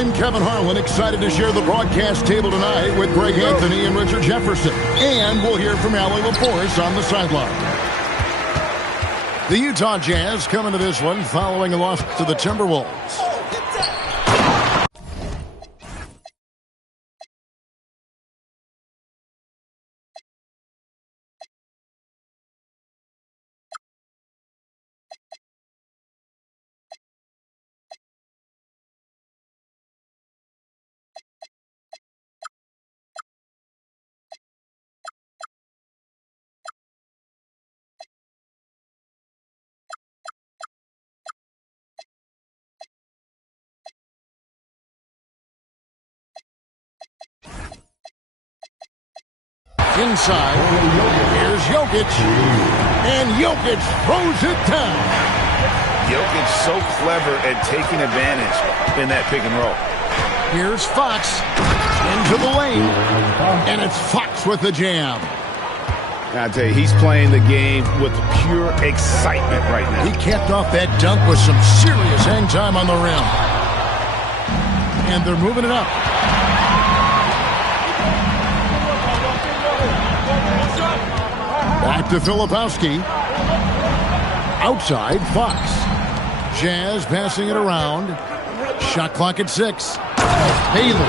I'm Kevin Harlan, excited to share the broadcast table tonight with Greg Anthony and Richard Jefferson. And we'll hear from Allie LaForce on the sideline. The Utah Jazz coming to this one following a loss to the Timberwolves. Inside, here's Jokic, and Jokic throws it down. Jokic so clever at taking advantage in that pick and roll. Here's Fox into the lane, and it's Fox with the jam. I tell you, he's playing the game with pure excitement right now. He capped off that dunk with some serious hang time on the rim. And they're moving it up. Back to Filipowski. Outside, Fox. Jazz passing it around. Shot clock at 6. Baylor.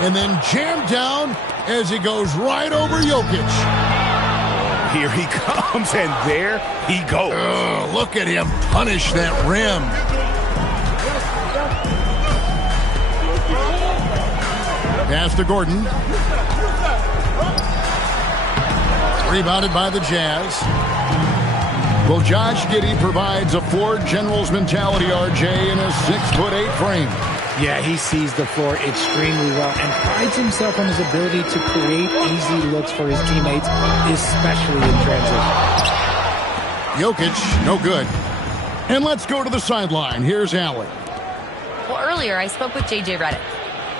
And then jammed down as he goes right over Jokic. Here he comes, and there he goes. Oh, look at him punish that rim. Pass to Gordon. Rebounded by the Jazz. Well, Josh Giddey provides a Ford General's mentality, RJ, in a 6'8" frame. Yeah, he sees the floor extremely well and prides himself on his ability to create easy looks for his teammates, especially in transition. Jokic, no good. And let's go to the sideline. Here's Allen. Well, earlier I spoke with J.J. Redick.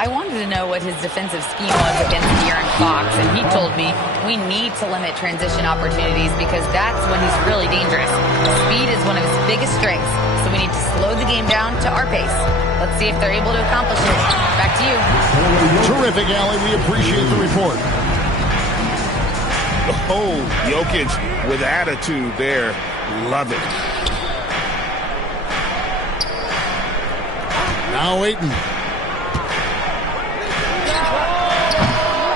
I wanted to know what his defensive scheme was against De'Aaron Fox, and he told me we need to limit transition opportunities because that's when he's really dangerous. Speed is one of his biggest strengths, so we need to slow the game down to our pace. Let's see if they're able to accomplish it. Back to you. Terrific, Allie. We appreciate the report. Oh, Jokic with attitude there. Love it. Now Ayton.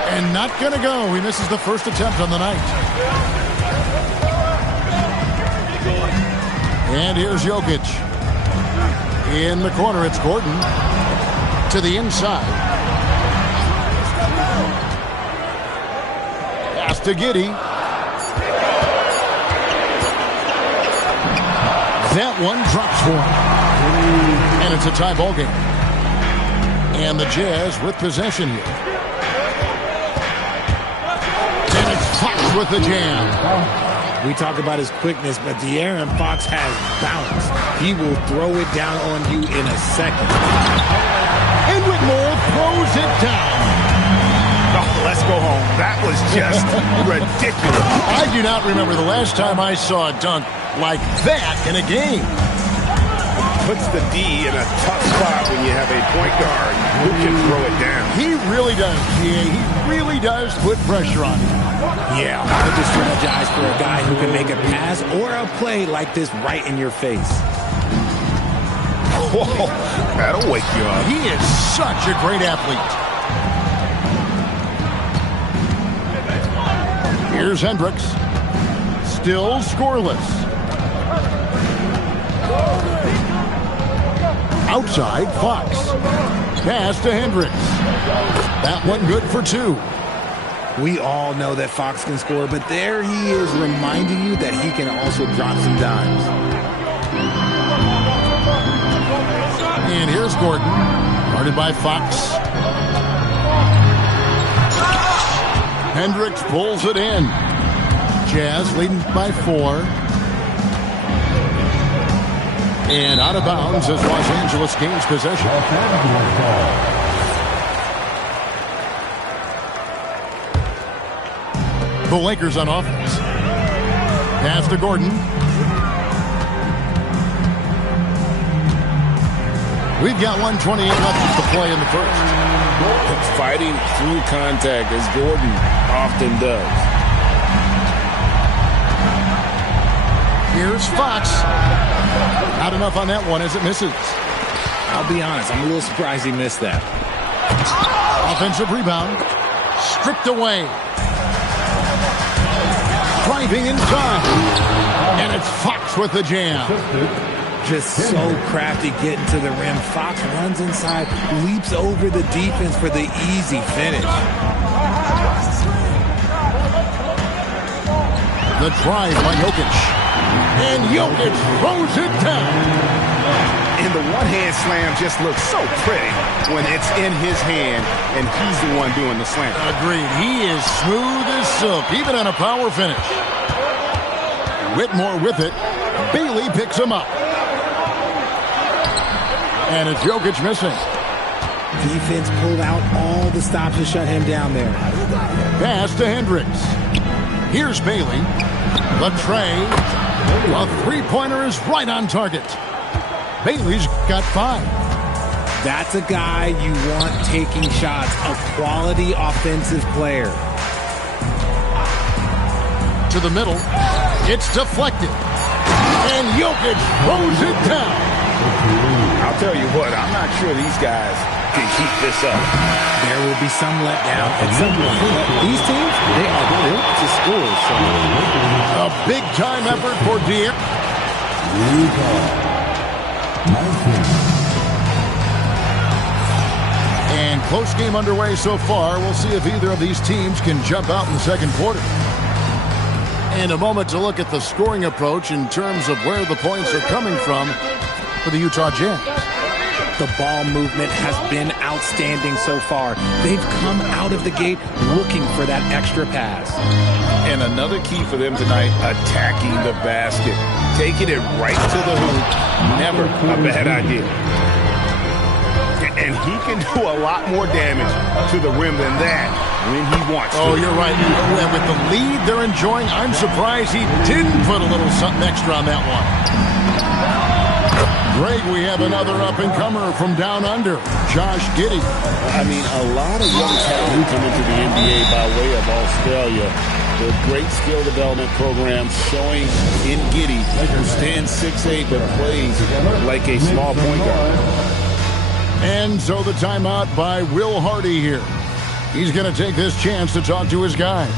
And not going to go. He misses the first attempt on the night. And here's Jokic. In the corner, it's Gordon. To the inside. Pass to Giddey. That one drops for him. And it's a tie ball game. And the Jazz with possession here. Fox with the jam. We talk about his quickness, but De'Aaron Fox has balance. He will throw it down on you in a second. And Whitmore throws it down. Oh, let's go home. That was just ridiculous. I do not remember the last time I saw a dunk like that in a game. Puts the D in a tough spot when you have a point guard who can throw it down. He really does, GA. He really does put pressure on him. Yeah, hard to strategize for a guy who can make a pass or a play like this right in your face. Whoa, that'll wake you up. He is such a great athlete. Here's Hendricks. Still scoreless. Outside, Fox. Pass to Hendricks. That one good for 2. We all know that Fox can score, but there he is reminding you that he can also drop some dimes. And here's Gordon. Guarded by Fox. Hendricks pulls it in. Jazz leading by 4. And out of bounds as Los Angeles gains possession. The Lakers on offense. Pass to Gordon. We've got 128 left to play in the first. Fighting through contact, as Gordon often does. Here's Fox. Not enough on that one as it misses. I'll be honest, I'm a little surprised he missed that. Offensive rebound. Stripped away. Driving inside. And it's Fox with the jam. Just so crafty getting to the rim. Fox runs inside, leaps over the defense for the easy finish. The drive by Jokic. And Jokic throws it down. And the one-hand slam just looks so pretty when it's in his hand and he's the one doing the slam. Agreed. He is smooth as silk, even on a power finish. Whitmore with it. Bailey picks him up. And it's Jokic missing. Defense pulled out all the stops to shut him down there. Pass to Hendricks. Here's Bailey. The tray. A three-pointer is right on target. Bailey's got 5. That's a guy you want taking shots. A quality offensive player. To the middle. It's deflected. And Jokic throws it down. I'll tell you what, I'm not sure these guys can keep this up. There will be some letdown at some point. But these teams, they are built to score. So. A big-time effort for Deere. And close game underway so far. We'll see if either of these teams can jump out in the second quarter. And a moment to look at the scoring approach in terms of where the points are coming from for the Utah Jazz. The ball movement has been outstanding so far. They've come out of the gate looking for that extra pass. And another key for them tonight, attacking the basket. Taking it right to the hoop. Never a bad idea. And he can do a lot more damage to the rim than that when he wants to. Oh, you're right. With the lead they're enjoying, I'm surprised he didn't put a little something extra on that one. Greg, we have another up-and-comer from down under, Josh Giddey. I mean, a lot of young talent come into the NBA by way of Australia. The great skill development program showing in Giddey, who stands 6'8", but plays like a small point guard. And so the timeout by Will Hardy here. He's going to take this chance to talk to his guys.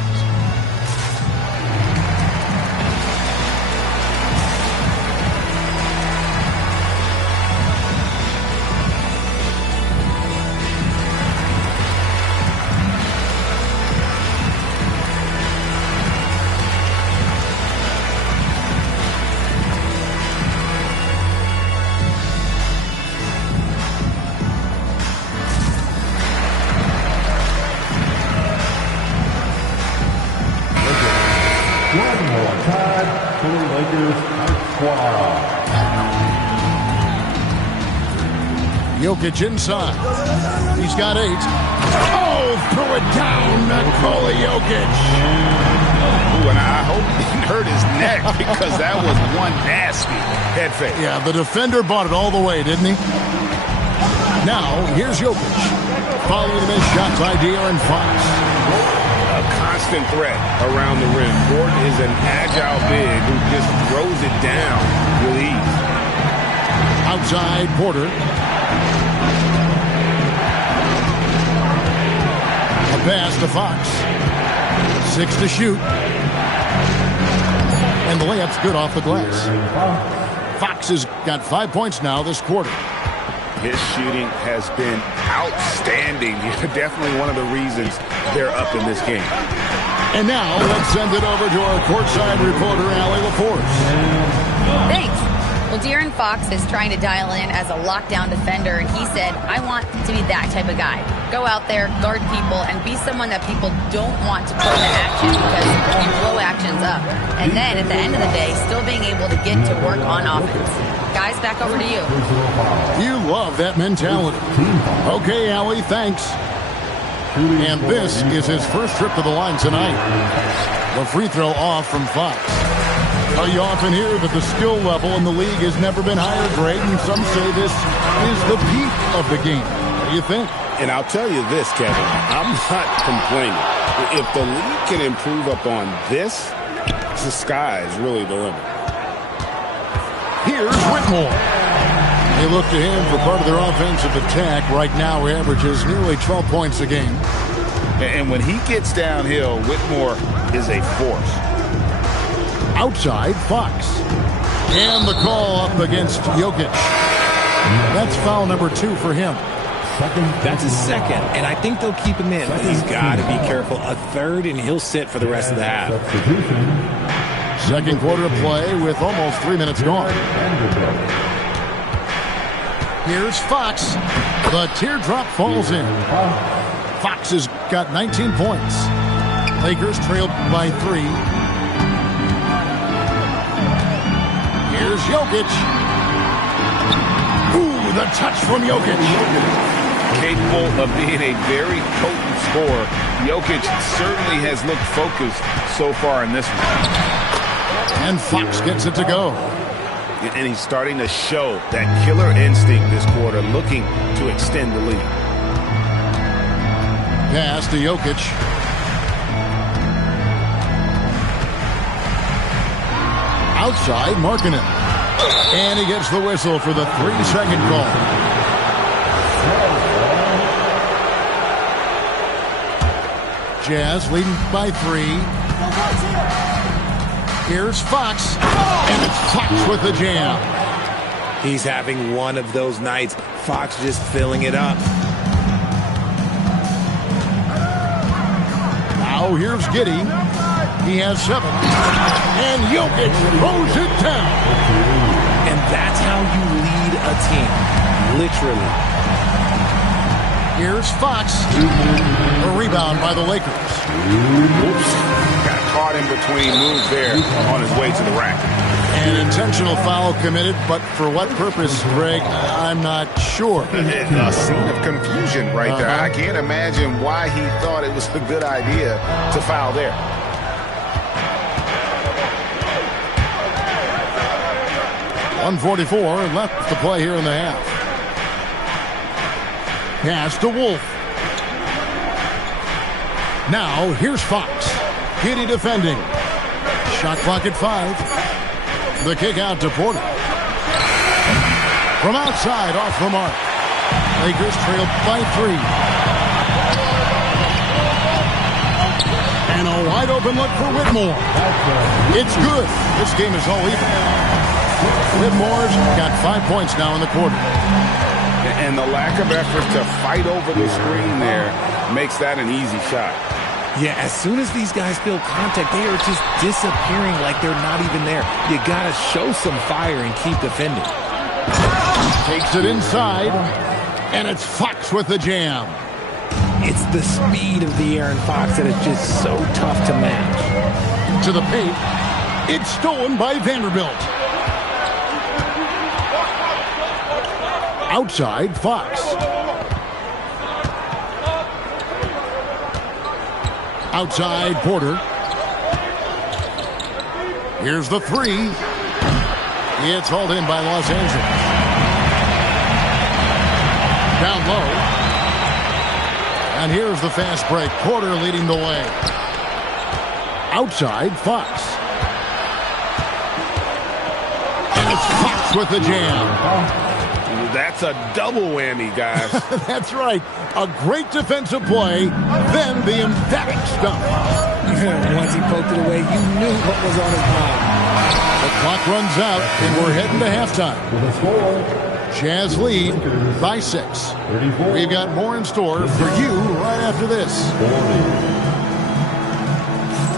Jokic inside. He's got 8. Oh, threw it down. Nikola Jokic. Ooh, and I hope he didn't hurt his neck because that was one nasty head fake. Yeah, the defender bought it all the way, didn't he? Now, here's Jokic. Following the missed shot by De'Aaron Fox. A constant threat around the rim. Gordon is an agile big who just throws it down with ease. Outside Porter. A pass to Fox. 6 to shoot. And the layup's good off the glass. Fox has got 5 points now this quarter. His shooting has been outstanding. Definitely one of the reasons they're up in this game. And now let's send it over to our courtside reporter, Allie LaForce. Thanks. Well, De'Aaron Fox is trying to dial in as a lockdown defender, and he said, I want to be that type of guy. Go out there, guard people, and be someone that people don't want to put into action because you blow actions up. And then at the end of the day, still being able to get to work on offense. Guys, back over to you. You love that mentality. Okay, Allie, thanks. And this is his first trip to the line tonight. The free throw off from Fox. You often hear that the skill level in the league has never been higher, Greg, and some say this is the peak of the game. What do you think? And I'll tell you this, Kevin, I'm not complaining. If the league can improve upon this, the sky is really the limit. Here's Whitmore. They look to him for part of their offensive attack. Right now, he averages nearly 12 points a game. And when he gets downhill, Whitmore is a force. Outside, Fox. And the call up against Jokic. That's foul number 2 for him. That's his second, and I think they'll keep him in. He's got to be careful. A third, and he'll sit for the rest of the half. Second quarter of play with almost 3 minutes gone. Here's Fox. The teardrop falls in. Fox has got 19 points. Lakers trailed by 3. Here's Jokic. Ooh, the touch from Jokic. Capable of being a very potent scorer, Jokic certainly has looked focused so far in this one. And Fox gets it to go. And he's starting to show that killer instinct this quarter, looking to extend the lead. Pass to Jokic. Outside, Markkanen. And he gets the whistle for the 3-second call. Jazz leading by 3. Here's Fox. And it's Fox with the jam. He's having one of those nights. Fox just filling it up. Now here's Giddey. He has 7. And Jokic throws it down. And that's how you lead a team. Literally. Here's Fox. A rebound by the Lakers. Oops. Got caught in between moves there on his way to the rack. An intentional foul committed, but for what purpose, Greg, I'm not sure. A scene of confusion right there. I can't imagine why he thought it was a good idea to foul there. .144 left to play here in the half. Pass to Wolf. Now here's Fox. Giddey defending. Shot clock at 5. The kick out to Porter. From outside, off the mark. Lakers trailed by 3. And a wide open look for Whitmore. It's good. This game is all even. Whitmore's got 5 points now in the quarter. And the lack of effort to fight over the screen there makes that an easy shot. Yeah, as soon as these guys feel contact, they are just disappearing like they're not even there. You got to show some fire and keep defending. Takes it inside, and it's Fox with the jam. It's the speed of the Aaron Fox that is just so tough to match. To the paint. It's stolen by Vanderbilt. Outside, Fox. Outside, Porter. Here's the 3. It's hauled in by Los Angeles. Down low. And here's the fast break. Porter leading the way. Outside, Fox. And it's Fox with the jam. That's a double whammy, guys. That's right. A great defensive play, then the emphatic stuff. Once he poked it away, you knew what was on his mind. The clock runs out, and we're heading to halftime. Jazz lead by 6. We've got more in store for you right after this.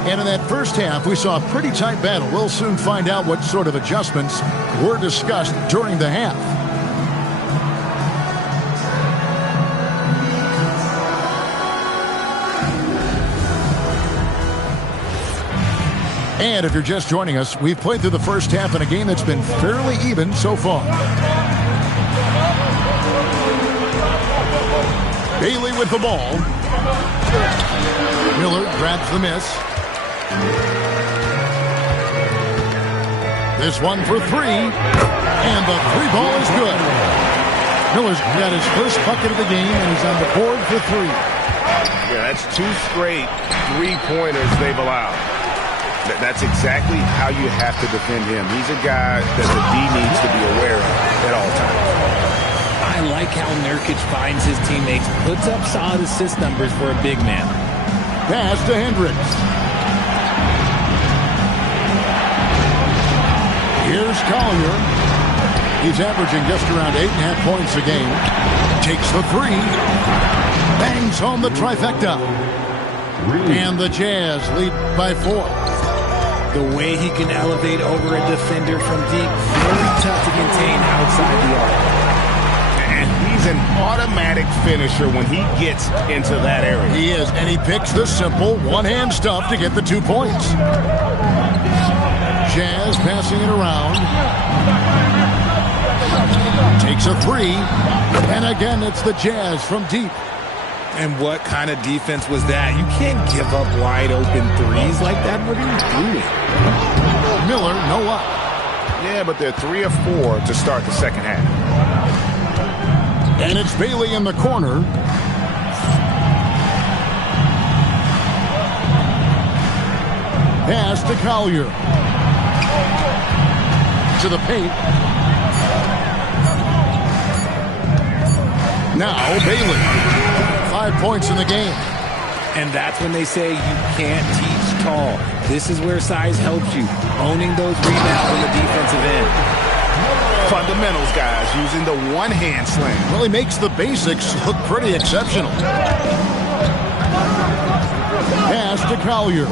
And in that first half, we saw a pretty tight battle. We'll soon find out what sort of adjustments were discussed during the half. And if you're just joining us, we've played through the first half in a game that's been fairly even so far. Bailey with the ball. Miller grabs the miss. This one for three. And the three ball is good. Miller's got his first bucket of the game, and he's on the board for three. Yeah, that's 2 straight three-pointers they've allowed. That's exactly how you have to defend him. He's a guy that the D needs to be aware of at all times. I like how Nurkic finds his teammates, puts up solid assist numbers for a big man. Pass to Hendricks. Here's Collier. He's averaging just around 8.5 points a game. Takes the three. Bangs home the trifecta. And the Jazz lead by 4. The way he can elevate over a defender from deep, very tough to contain outside the arc. And he's an automatic finisher when he gets into that area. He is, and he picks the simple one-hand stuff to get the 2 points. Jazz passing it around. Takes a three. And again, it's the Jazz from deep. And what kind of defense was that? You can't give up wide open threes like that. What are you doing? Miller, no up. Yeah, but they're 3 of 4 to start the second half. And it's Bailey in the corner. Pass to Collier. To the paint. Now Bailey. 5 points in the game. And that's when they say you can't teach tall. This is where size helps you. Owning those rebounds on the defensive end. Fundamentals, guys, using the one-hand slam. Really makes the basics look pretty exceptional. Pass to Collier.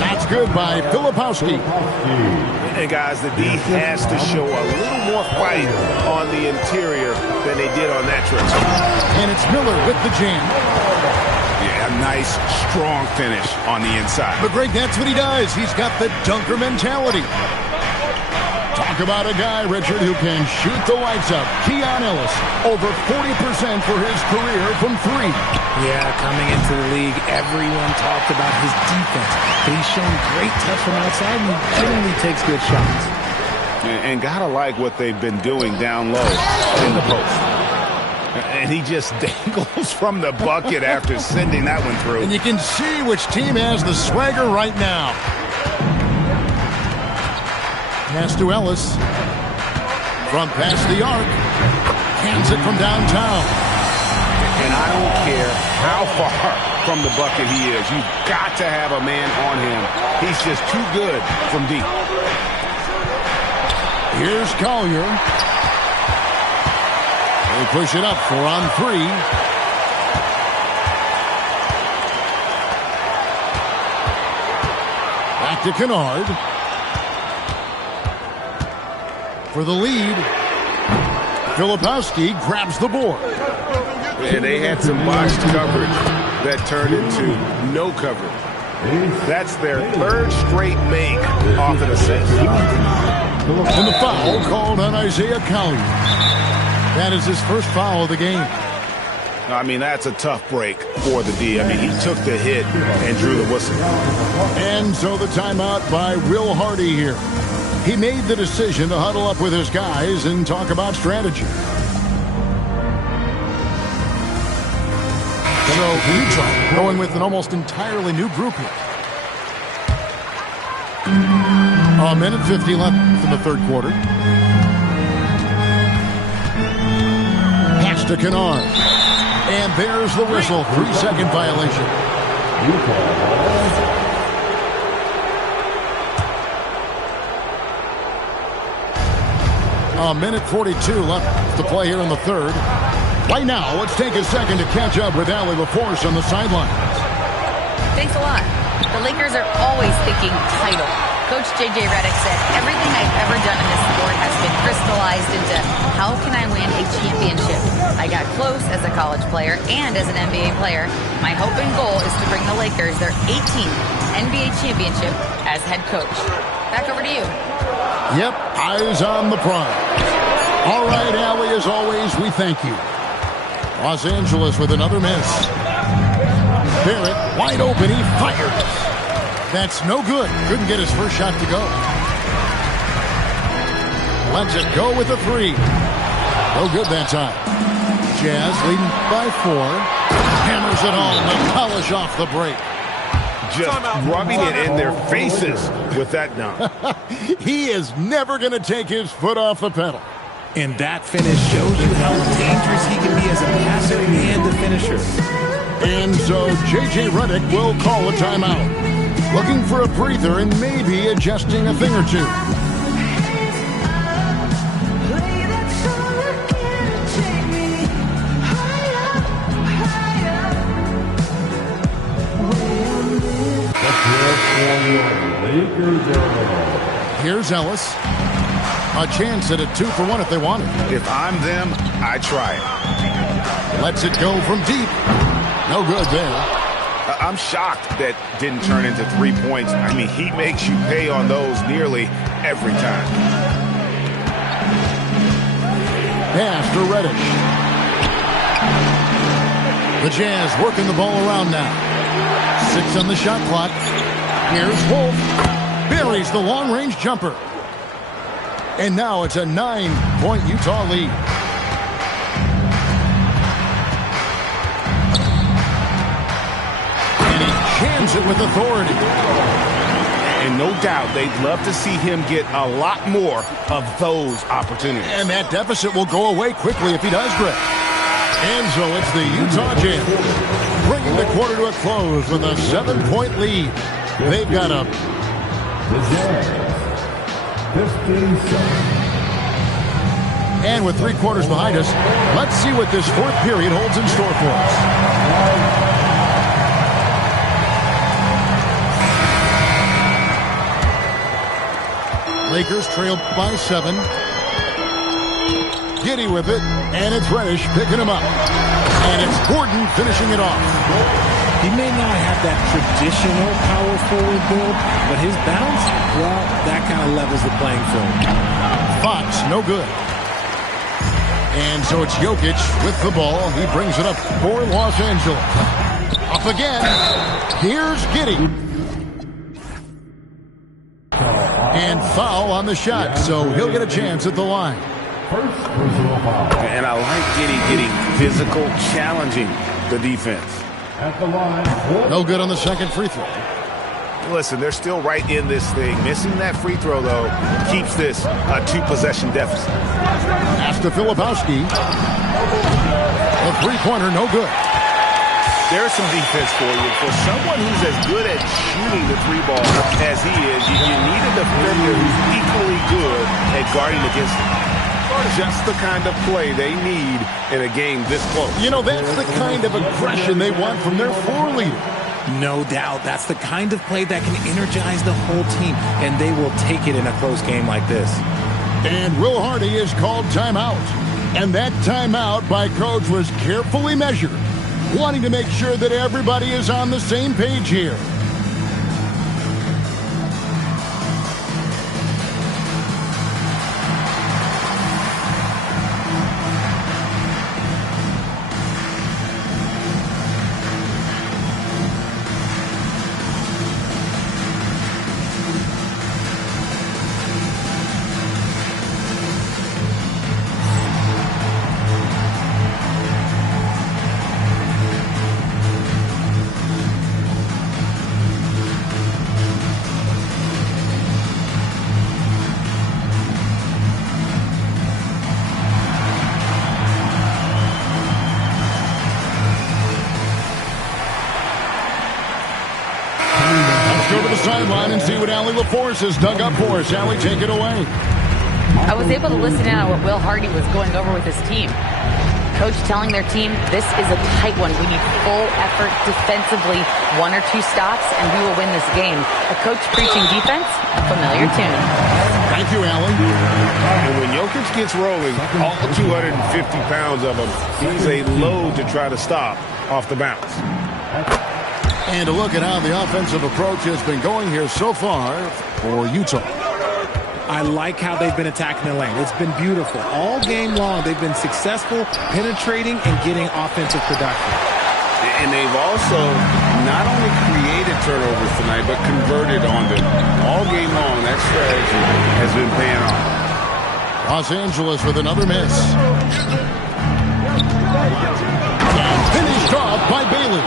That's good by Filipowski. And guys, the D has to show a little more fight on the interior than they did on that trip. And it's Miller with the jam. Yeah, nice, strong finish on the inside. But Greg, that's what he does. He's got the dunker mentality. Talk about a guy, Richard, who can shoot the lights out. Keon Ellis, over 40% for his career from three. Yeah, coming into the league, everyone talked about his defense. But he's shown great touch from outside, and he generally takes good shots. And gotta like what they've been doing down low in the post. And he just dangles from the bucket after sending that one through. And you can see which team has the swagger right now. Pass to Ellis. From past the arc. Hands it from downtown. And I don't care how far from the bucket he is. You've got to have a man on him. He's just too good from deep. Here's Collier. They push it up 4-on-3. Back to Kennard. For the lead. Filipowski grabs the board. And they had some botched coverage that turned into no coverage. That's their third straight make off an assist. And the foul called on Isaiah Collier. That is his first foul of the game. I mean, that's a tough break for the D. I mean, he took the hit and drew the whistle. And so the timeout by Will Hardy here. He made the decision to huddle up with his guys and talk about strategy. So Utah going with an almost entirely new group here. A minute 50 left in the third quarter. Pass to Kennard. And there's the whistle. 3-second violation. A minute 42 left to play here in the third. Right now, let's take a second to catch up with Allie LaForce on the sidelines. Thanks a lot. The Lakers are always thinking title. Coach J.J. Redick said, everything I've ever done in this sport has been crystallized into how can I win a championship. I got close as a college player and as an NBA player. My hope and goal is to bring the Lakers their 18th NBA championship as head coach. Back over to you. Yep, eyes on the prize. All right, Allie, as always, we thank you. Los Angeles with another miss. Barrett, wide open, he fires. That's no good. Couldn't get his first shot to go. Lets it go with a three. No good that time. Jazz leading by 4. Hammers it home to polish off the break. Just rubbing it in their faces with that dunk. He is never going to take his foot off the pedal. And that finish shows you how dangerous he can be as a passer and a finisher. And so J.J. Redick will call a timeout. Looking for a breather and maybe adjusting a thing or two. Here's Ellis. A chance at a 2-for-1 if they want it. If I'm them, I try it. Lets it go from deep. No good there. I'm shocked that didn't turn into 3 points. I mean, he makes you pay on those nearly every time. Pass to Reddish. The Jazz working the ball around now. 6 on the shot clock. Here's Wolf. Buries the long-range jumper. And now it's a 9-point Utah lead. And he jams it with authority. And no doubt they'd love to see him get a lot more of those opportunities. And that deficit will go away quickly if he does, Greg. And so it's the Utah Jazz bringing the quarter to a close with a 7-point lead. They've got a 15-7. And with 3 quarters behind us, let's see what this 4th period holds in store for us. Lakers trail by 7. Giddy with it, and it's Reddish picking him up. And it's Gordon finishing it off. He may not have that traditional power forward build, but his bounce, well, that kind of levels the playing field. Fox, no good. And so it's Jokic with the ball. He brings it up for Los Angeles. Up again. Here's Giddy. And foul on the shot, so he'll get a chance at the line. And I like Giddy getting physical, challenging the defense. No good on the second free throw. Listen, they're still right in this thing. Missing that free throw, though, keeps this a 2-possession deficit. Pass to Filipowski. A three-pointer, no good. There's some defense for you. For someone who's as good at shooting the 3-ball as he is, you need a defender who's equally good at guarding against him. Just the kind of play they need in a game this close. You know, that's the kind of aggression they want from their floor leader. No doubt. That's the kind of play that can energize the whole team, and they will take it in a close game like this. And Will Hardy is called timeout. And that timeout by Coach was carefully measured, wanting to make sure that everybody is on the same page here. Go to the sideline and see what Allie LaForce has dug up for us. Allie, take it away. I was able to listen in on what Will Hardy was going over with his team. Coach telling their team, this is a tight one. We need full effort defensively, 1 or 2 stops, and we will win this game. A coach preaching defense, a familiar tune. Thank you, Allie. And when Jokic gets rolling, all 250 pounds of him, he's a load to try to stop off the bounce. And to look at how the offensive approach has been going here so far for Utah. I like how they've been attacking the lane. It's been beautiful. All game long, they've been successful penetrating and getting offensive production. And they've also not only created turnovers tonight, but converted on them. All game long, that strategy has been paying off. Los Angeles with another miss. And finished off by Bailey.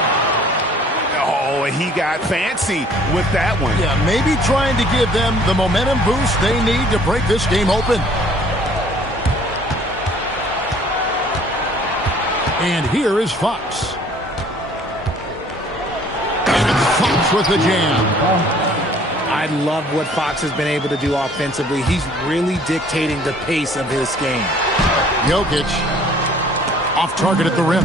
Oh, and he got fancy with that one. Yeah, maybe trying to give them the momentum boost they need to break this game open. And here is Fox. And it's Fox with the jam. I love what Fox has been able to do offensively. He's really dictating the pace of his game. Jokic off target at the rim.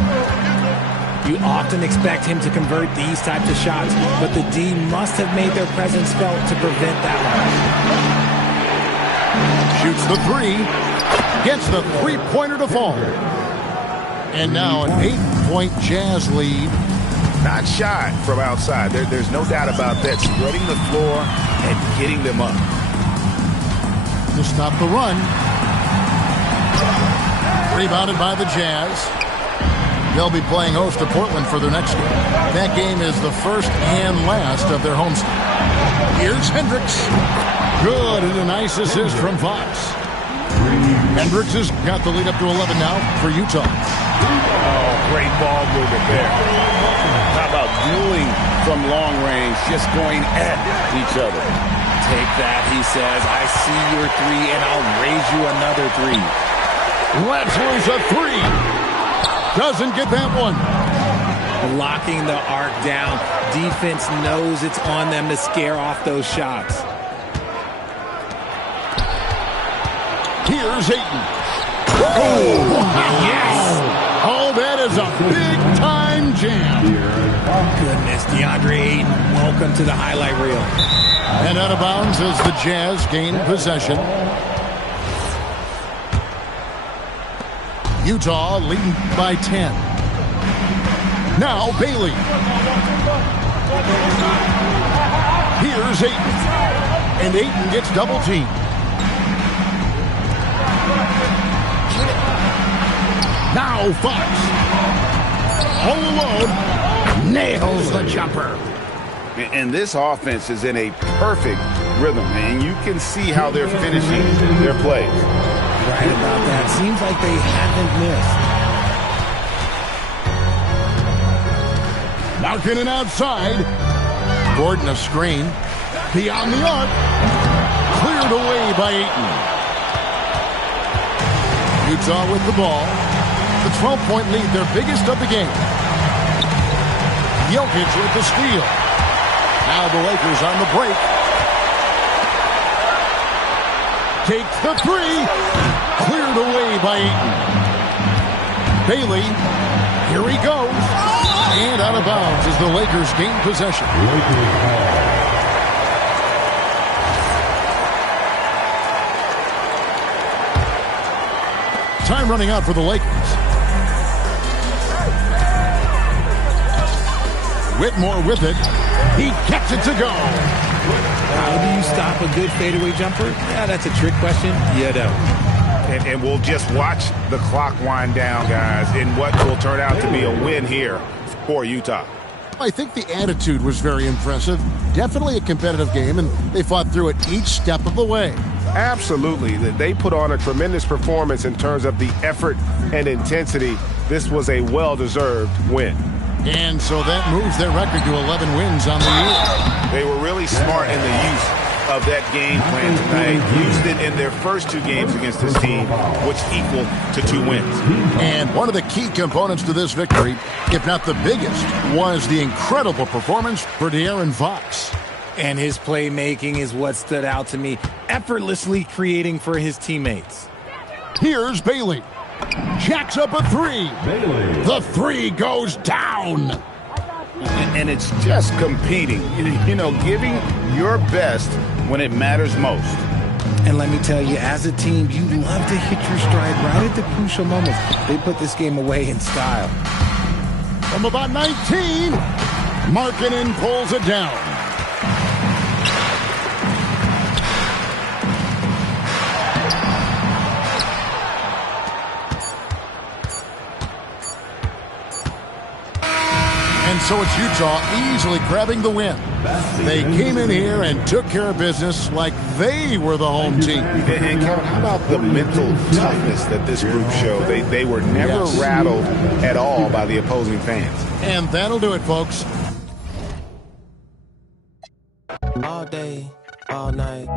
You often expect him to convert these types of shots, but the D must have made their presence felt to prevent that one. Shoots the three. Gets the three-pointer to fall. And now an 8-point Jazz lead. Not shot from outside. There's no doubt about that. Spreading the floor and getting them up. To stop the run. Rebounded by the Jazz. They'll be playing host to Portland for their next game. That game is the first and last of their homestand. Here's Hendricks. Good, and a nice assist from Fox. Hendricks has got the lead up to 11 now for Utah. Oh, great ball movement there. How about dueling from long range, just going at each other? Take that, he says. I see your three, and I'll raise you another three. Let's lose a three. Doesn't get that one. Locking the arc down. Defense knows it's on them to scare off those shots. Here's Ayton. Oh, yes. Oh, that is a big-time jam. Goodness, DeAndre Ayton, welcome to the highlight reel. And out of bounds as the Jazz gain possession. Utah leading by 10. Now Bailey. Here's Ayton. And Ayton gets double teamed. Now Fox. All alone. Nails the jumper. And this offense is in a perfect rhythm, and you can see how they're finishing their plays. Right about that. Seems like they haven't missed. Knocking it outside. Gordon a screen. Beyond the arc. Cleared away by Ayton. Utah with the ball. The 12-point lead, their biggest of the game. Jokic with the steal. Now the Lakers on the break. Takes the three. Cleared away by Ayton. Bailey. Here he goes. And out of bounds as the Lakers gain possession. Time running out for the Lakers. Whitmore with it. He gets it to go. How do you stop a good fadeaway jumper? Yeah, that's a trick question. You don't. And we'll just watch the clock wind down, guys, in what will turn out to be a win here for Utah. I think the attitude was very impressive. Definitely a competitive game, and they fought through it each step of the way. Absolutely. They put on a tremendous performance in terms of the effort and intensity. This was a well-deserved win. And so that moves their record to 11 wins on the year. They were really smart in the use of that game plan tonight. Used it in their first two games against this team, which equal to 2 wins. And one of the key components to this victory, if not the biggest, was the incredible performance for De'Aaron Fox. And his playmaking is what stood out to me, effortlessly creating for his teammates. Here's Bailey. Jacks up a three. Bailey. The three goes down. And it's just competing, you know, giving your best when it matters most. And let me tell you, as a team, you love to hit your stride right at the crucial moments. They put this game away in style. From about 19, Markkanen pulls it down. And And so it's Utah easily grabbing the win. They came in here and took care of business like they were the home team. And Kevin, how about the mental toughness that this group showed? They were never rattled at all by the opposing fans. And that'll do it, folks. All day, all night.